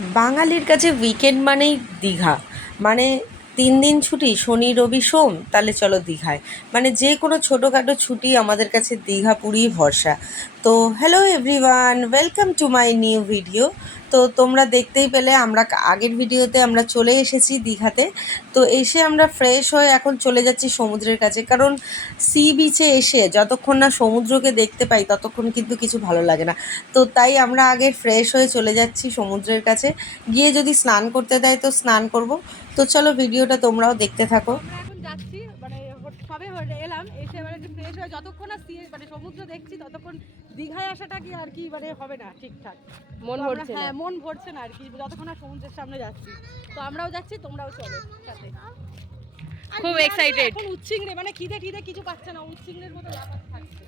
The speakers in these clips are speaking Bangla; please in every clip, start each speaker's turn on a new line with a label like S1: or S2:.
S1: বাঙালির কাছে উইকেন্ড মানেই দীঘা। মানে তিন দিন ছুটি, শনি, রবি, সোম, তাহলে চলো দীঘায়। মানে যে কোনো ছোটোখাটো ছুটি আমাদের কাছে দীঘা পুরী ভরসা। তো hello everyone welcome to my new video তো তোমরা দেখতেই পেলে আমরা আগের ভিডিওতে আমরা চলে এসেছি দীঘাতে। তো এসে আমরা ফ্রেশ হয়ে এখন চলে যাচ্ছি সমুদ্রের কাছে। কারণ সি বিচে এসে যতক্ষণ না সমুদ্রকে দেখতে পাই, ততক্ষণ কিন্তু কিছু ভালো লাগে না। তো তাই আমরা আগে ফ্রেশ হয়ে চলে যাচ্ছি সমুদ্রের কাছে। গিয়ে যদি স্নান করতে দেয় তো স্নান করব। তো চলো ভিডিওটা তোমরাও দেখতে থাকো।
S2: এখন যাচ্ছি মানে সবে এলাম, এসে ফ্রেশ হয়ে যতক্ষণ আর sea- মানে সমুদ্র দেখছি ততক্ষণ দীঘায় আসাটা কি আর কি মানে হবে না ঠিকঠাক।
S3: মন ভরছে
S2: হ্যাঁ মন ভরছে না আর কি যতক্ষণ আর সমুদ্রের সামনে যাচ্ছি। তো আমরাও যাচ্ছি তোমরাও চলো সাথে।
S3: খুব excited।
S2: এখন উচ্ছিংড়ে মানে খিদে খিদে কিছু পাচ্ছে না উচ্ছিংড়ের মতো লাফাতে থাকছে।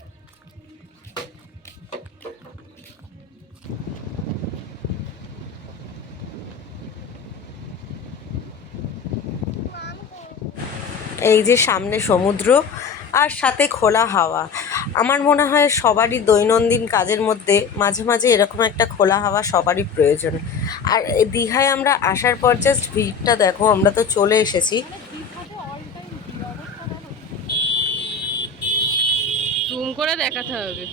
S1: এই যে সামনে সমুদ্র আর সাথে খোলা হাওয়া। আমার মনে হয় সবারই দৈনন্দিন কাজের মধ্যে মাঝে মাঝে এরকম একটা খোলা হাওয়া সবারই প্রয়োজন। আর দীঘায় আমরা আসার পর জাস্ট ভিড়টা দেখো আমরা তো চলে এসেছি।
S2: দীঘাতে অল টাইম অবস্থা ভালো
S3: জুম করে দেখাতে হবে।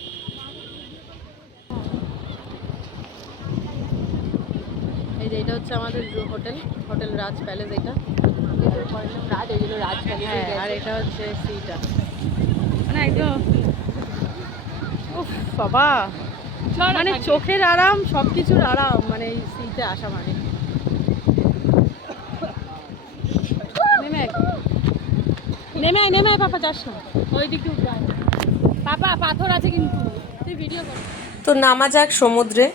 S3: এই যে এটা হচ্ছে আমাদের হোটেল হোটেল রাজ প্যালেস এটা। রাজ জন্য রাজ প্যালেস আর এটা হচ্ছে সিটা বাবা। মানে চোখের আরাম সব কিছুর আরাম মানে এই সিতে আসা মানে। নেমে। আয়। নেমে আয় নেমে পাপা যাস না। ওই দিকে পাপা পাথর আছে কিন্তু। তুই ভিডিও কর।
S1: তো নামা যাক সমুদ্রে।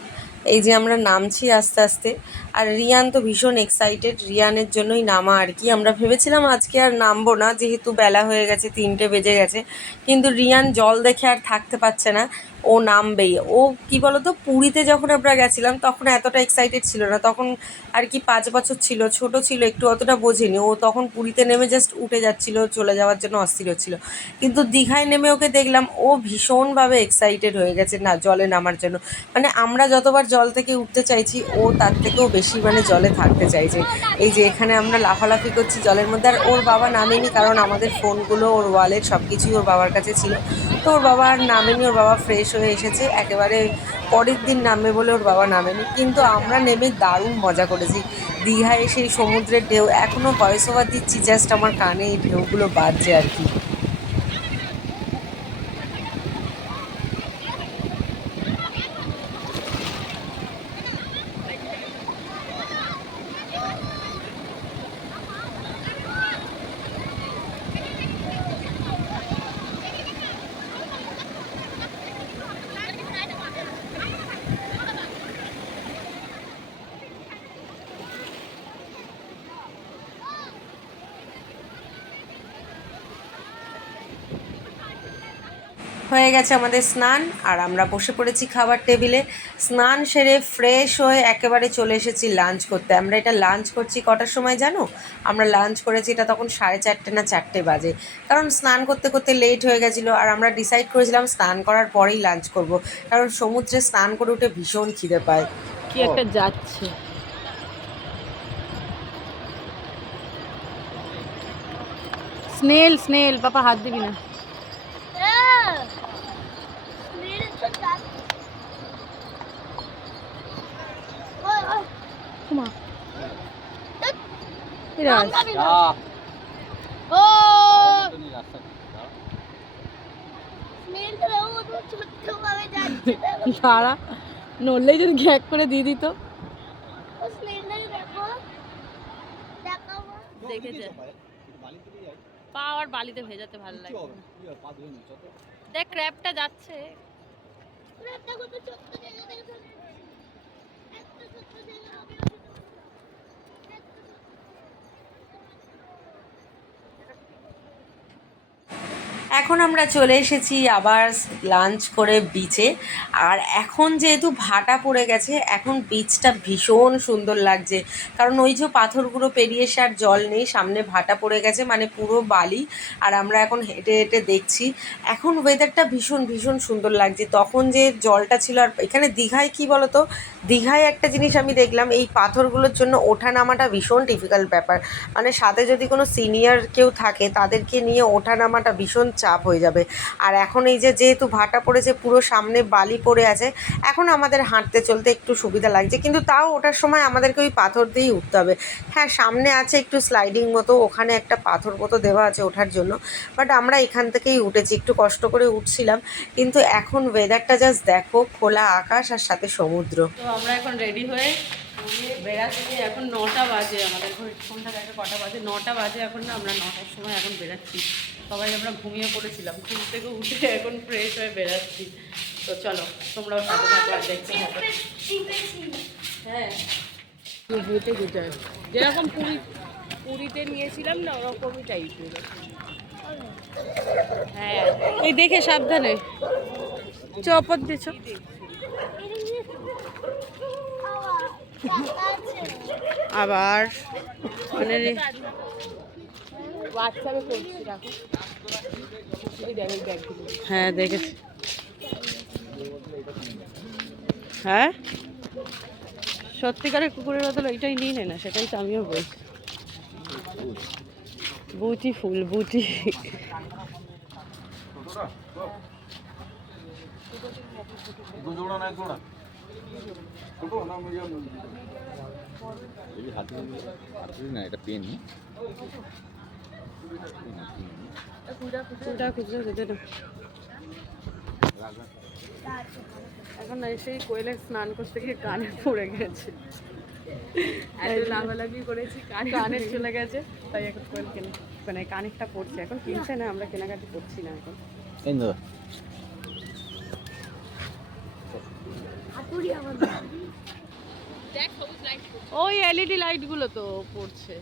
S1: এই যে আমরা নামছি আস্তে আস্তে, আর রিয়ান তো ভীষণ এক্সাইটেড রিয়ানের জন্যই নামা আর কি। আমরা ভেবেছিলাম আজকে আর নামবো না, যেহেতু বেলা হয়ে গেছে, তিনটে বেজে গেছে, কিন্তু রিয়ান জল দেখে আর থাকতে পারছে না। ও নামবেই। ও কি বলতো, পুরীতে যখন আমরা গেছিলাম তখন এতটা এক্সাইটেড ছিল না, তখন আর কি পাঁচ বছর ছিল, ছোট ছিল, একটু অতটা বোঝেনি। ও তখন পুরীতে নেমে জাস্ট উঠে যাচ্ছিল, চলে যাওয়ার জন্য অস্থির হচ্ছিল কিন্তু দীঘায় নেমে ওকে দেখলাম, ও ভীষণভাবে এক্সাইটেড হয়ে গেছে না, জলে নামার জন্য। মানে আমরা যতবার জল থেকে উঠতে চাইছি, ও তার থেকেও বেশি মানে জলে থাকতে চাইছে। এই যে এখানে আমরা লাফালাফি করছি জলের মধ্যে, আর ওর বাবা নামেনি কারণ আমাদের ফোনগুলো, ওর ওয়ালেট সব কিছুই ওর বাবার কাছে ছিল। তো ওর বাবা আর নামেনি, ওর বাবা ফ্রেশ হয়ে এসেছে, একেবারে পরের দিন নামবে বলে ওর বাবা নামেনি। কিন্তু আমরা নেমে দারুণ মজা করেছি। দীঘায় সেই সমুদ্রের ঢেউ এখনও ভয়েস ওভার দিচ্ছি জাস্ট আমার কানে এই ঢেউগুলো বাজছে আর কি। হয়ে গেছে আমাদের স্নান আর আমরা বসে পড়েছি খাবার টেবিলে। স্নান সেরে ফ্রেশ হয়ে একেবারে চলে এসেছি লাঞ্চ করতে। আমরা এটা লাঞ্চ করছি কটার সময় জানো? আমরা লাঞ্চ করেছি এটা তখন সাড়ে চারটে না চারটে বাজে। কারণ স্নান করতে করতে লেট হয়ে গেছিল আর আমরা ডিসাইড করেছিলাম স্নান করার পরেই লাঞ্চ করব। কারণ সমুদ্রে স্নান করে উঠে ভীষণ খিদে পায়।
S3: কি একটা যাচ্ছে। স্নেল স্নেল পাপা হাত দিবি না। বিরাজ দাঁড়া নড়লেই যদি ঘ্যাক করে দিয়ে দিত। দেখে। যা। পা আর বালিতে ভেজাতে ভালো লাগে। দেখ ক্র্যাবটা যাচ্ছে।
S1: এখন আমরা চলে এসেছি আবার লাঞ্চ করে বিচে আর এখন যেহেতু ভাটা পড়ে গেছে, এখন বিচটা ভীষণ সুন্দর লাগছে। কারণ ওই যে পাথরগুলো পেরিয়ে এসে আর জল নেই, সামনে ভাটা পড়ে গেছে মানে পুরো বালি। আর আমরা এখন হেঁটে হেঁটে দেখছি, এখন ওয়েদারটা ভীষণ ভীষণ সুন্দর লাগছে। তখন যে জলটা ছিল, আর এখানে দীঘায় কি বলতো? দীঘায় একটা জিনিস আমি দেখলাম, এই পাথরগুলোর জন্য ওঠা নামাটা ভীষণ ডিফিকাল্ট ব্যাপার। মানে সাথে যদি কোনো সিনিয়র কেউ থাকে, তাদেরকে নিয়ে ওঠা নামাটা ভীষণ চাপ হয়ে যাবে। আর এখন এই যে যেহেতু ভাটা পড়েছে, পুরো সামনে বালি পড়ে আছে, এখন আমাদের হাঁটতে চলতে একটু সুবিধা লাগছে। কিন্তু তাও ওঠার সময় আমাদেরকে ওই পাথর দিয়েই উঠতে হবে। হ্যাঁ সামনে আছে একটু স্লাইডিং মতো, ওখানে একটা পাথর মতো দেওয়া আছে ওঠার জন্য। বাট আমরা এখান থেকেই উঠেছি, একটু কষ্ট করে উঠছিলাম। কিন্তু এখন ওয়েদারটা জাস্ট দেখো, খোলা আকাশ আর সাথে সমুদ্র।
S3: তো আমরা এখন রেডি হয়ে বেড়াচ্ছি এখন নটা বাজে আমাদের ঘড়ি ফোনটা দেখে কটা বাজে নটা বাজে এখন না আমরা নটার সময় এখন বেরাচ্ছি সবাই আমরা ঘুমিয়ে পড়েছিলাম ঘুম থেকে উঠে এখন ফ্রেশ হয়ে বেরাচ্ছি তো চলো তোমরাও সাথে থাকো আর দেখতে থাকো। হ্যাঁ। যেতে হয় যেরকম পুরী পুরীতে নিয়েছিলাম না ওরকমই টাইপের হ্যাঁ। এই দেখে সাবধানে। চপত দিছ। আবার মানে হ্যাঁ দেখেছি হ্যাঁ? সত্যিকারের কুকুরের বদল ওইটাই নিয়ে নে না সেটাই তো আমিও বলছি। বুটি ফুল বুটি।
S4: এই হাতে হাতে না এটা পেন
S3: এখন এসেই কোয়েলের স্নান করতে গিয়ে কানে পড়ে গেছে লাভালাভি করেছি কানে চলে গেছে। তাই এখন কোয়েল কেনে মানে কানেরটা পড়ছে এখন কিনছে না আমরা কেনাকাটি করছি না এখন
S4: এই তো
S3: ওই এলইডি লাইটগুলো তো পড়ছে।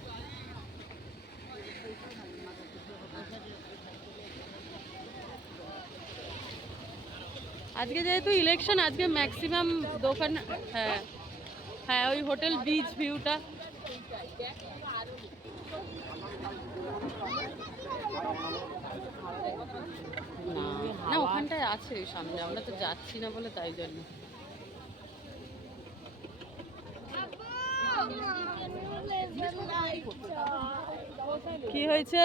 S3: আজকে যেহেতু ইলেকশন আজকে ম্যাক্সিমাম দোকান হ্যাঁ হ্যাঁ ওই হোটেল বিচ ভিউটা না ওখানটায় আছে সামনে, আমরা তো যাচ্ছি না বলে তাই জন্য। কি হয়েছে?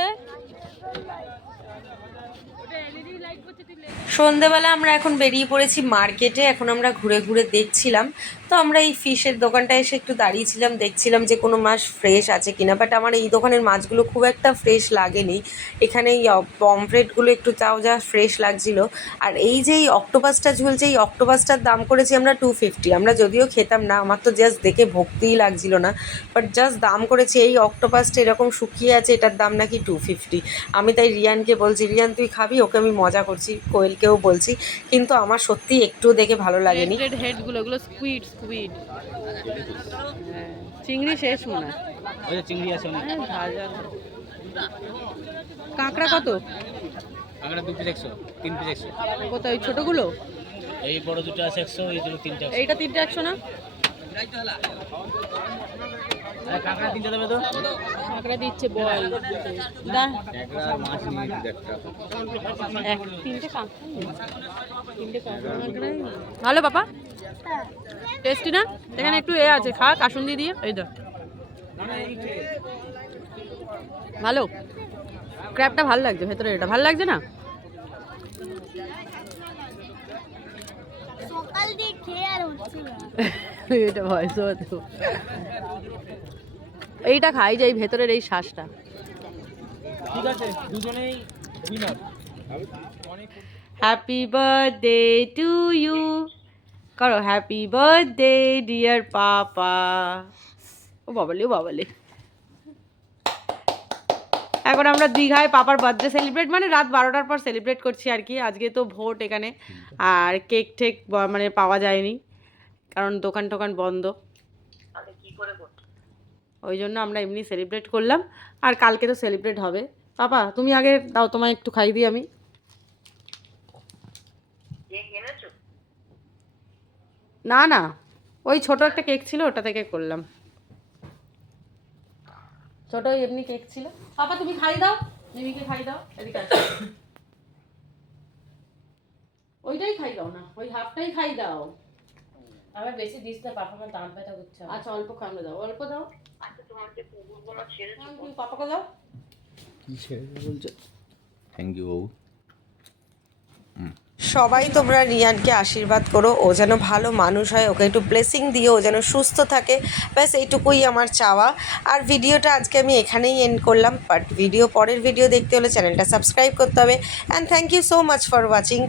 S1: সন্ধেবেলা আমরা এখন বেরিয়ে পড়েছি মার্কেটে এখন আমরা ঘুরে ঘুরে দেখছিলাম। তো আমরা এই ফিশের দোকানটায় এসে একটু দাঁড়িয়েছিলাম, দেখছিলাম যে কোনো মাছ ফ্রেশ আছে কিনা বাট আমার এই দোকানের মাছগুলো খুব একটা ফ্রেশ লাগেনি। এখানে এই পমফ্রেটগুলো একটু চাও যা ফ্রেশ লাগছিল। আর এই যে এই অক্টোপাসটা ঝুলছে, এই অক্টোপাসটার দাম করেছি আমরা টু ফিফটি আমরা যদিও খেতাম না, আমার তো জাস্ট দেখে ভক্তিই লাগছিল না বাট জাস্ট দাম করেছি, এই অক্টোপাসটা এরকম শুকিয়ে আছে, এটার দাম নাকি টু ফিফটি আমি তাই রিয়ানকে বলছি, রিয়ান, তুই খাবি? ওকে আমি মজা করছি, কোয়েলকেও বলছি। কিন্তু আমার সত্যি একটু দেখে ভালো লাগেনি।
S3: হেডগুলো ওগুলো স্কুইড হ্যাঁ চিংড়ি শেষ মনে হয়।
S4: চিংড়ি আছে অনেক।
S3: হ্যাঁ, কাঁকড়া কত?
S4: কাঁকড়া দু পিস একশো তিন পিস একশো।
S3: কোথায় ওই ছোটোগুলো?
S4: এই বড় দুটো আছে একশো এই দুটো তিনটে
S3: এইটা তিনটে একশো না?
S4: কাঁকড়া
S3: দিচ্ছে বল। তিনটে ভালো বাবা। টেস্টি না? এখানে একটু এ আছে খা কাসুন্দি দিয়ে দিয়ে। এই দাও ভালো। ক্র্যাপটা ভালো লাগছে ভেতরে এটা। ভালো লাগছে না?
S5: সকাল দিয়ে খেয়ে আর হচ্ছে না।
S3: এটা এইটা খাই যাই ভেতরের এই শ্বাসটা।
S4: ঠিক আছে দুজনেই
S3: হ্যাপি বার্থডে টু ইউ করো হ্যাপি বার্থডে ডিয়ার পাপা ও বাবালে ও বাবালে। এখন আমরা দীঘায় পাপার বার্থডে সেলিব্রেট মানে রাত বারোটার পর সেলিব্রেট করছি আর কি। আজকে তো ভোট এখানে। আর কেক ব- মানে পাওয়া যায়নি। কারণ দোকান টোকান বন্ধ। ওই জন্য আমরা এমনি সেলিব্রেট করলাম। আর কালকে তো সেলিব্রেট হবে। পাপা তুমি আগে দাও তোমায় একটু খাই দিই আমি। না না। ওই ছোট একটা কেক ছিল ওটা থেকে করলাম। ছোট এমনি কেক ছিল। পাপা তুমি খাই দাও। নিমিকে খাই দাও এদিকে ওইটাই খাই দাও না ওই হাফটাই খাই দাও।
S6: আবার বেশি দিস না পাপা আমার দাঁত ব্যথা করছে
S3: আচ্ছা অল্প খামড়ে দাও অল্প দাও। তুমি পাপাকে দাও।
S7: থ্যাংক ইউ বাবু।
S1: সবাই তোমরা রিয়ানকে আশীর্বাদ করো ও যেন ভালো মানুষ হয় ওকে একটু ব্লেসিং দিয়ে ও যেন সুস্থ থাকে। ব্যাস এইটুকুই আমার চাওয়া। আর ভিডিওটা আজকে আমি এখানেই এন্ড করলাম বাট ভিডিও পরের ভিডিও দেখতে হলে চ্যানেলটা সাবস্ক্রাইব করতে হবে। And thank you so much for watching